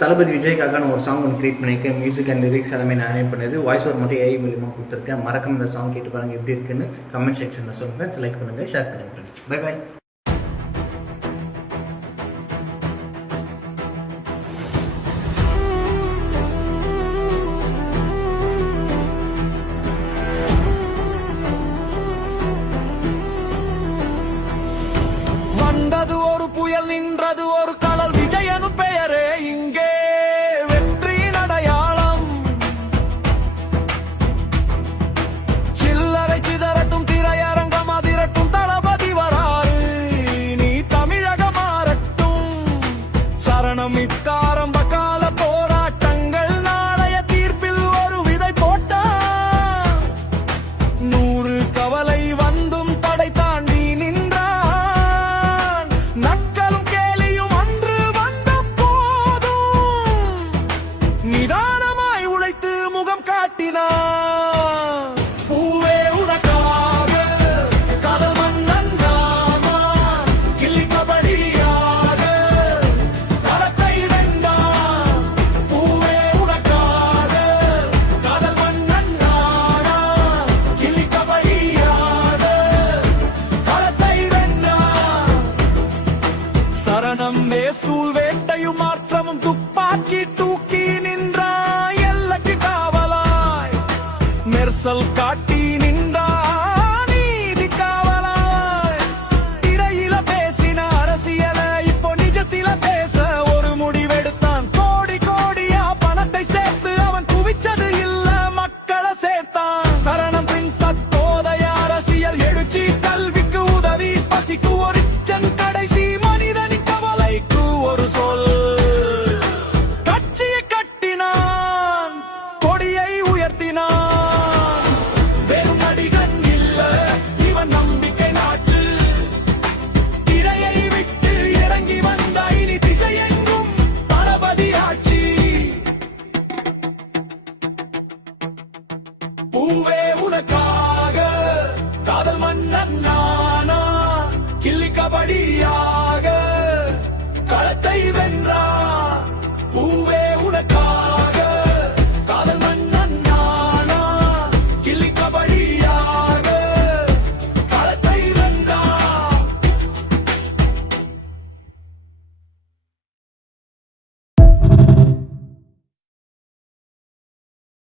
தளபதி விஜய்க்காக நான் ஒரு சாங் ஒன்று கிரியேட் பண்ணியிருக்கேன். மியூசிக் அண்ட் லிரிக்ஸ் எல்லாமே நானே பண்ணது. வாய்ஸ் ஓவர் மட்டும் ஏஐ மூலியமாக கொடுத்துருக்கேன். மறக்காம இந்த சாங் கேட்டு பாருங்கள் எப்படி இருக்குன்னு கமெண்ட் செக்ஷனில் சொல்லுங்கள். லைக் பண்ணுங்கள், ஷேர் பண்ணுங்கள் ஃப்ரெண்ட்ஸ். பை.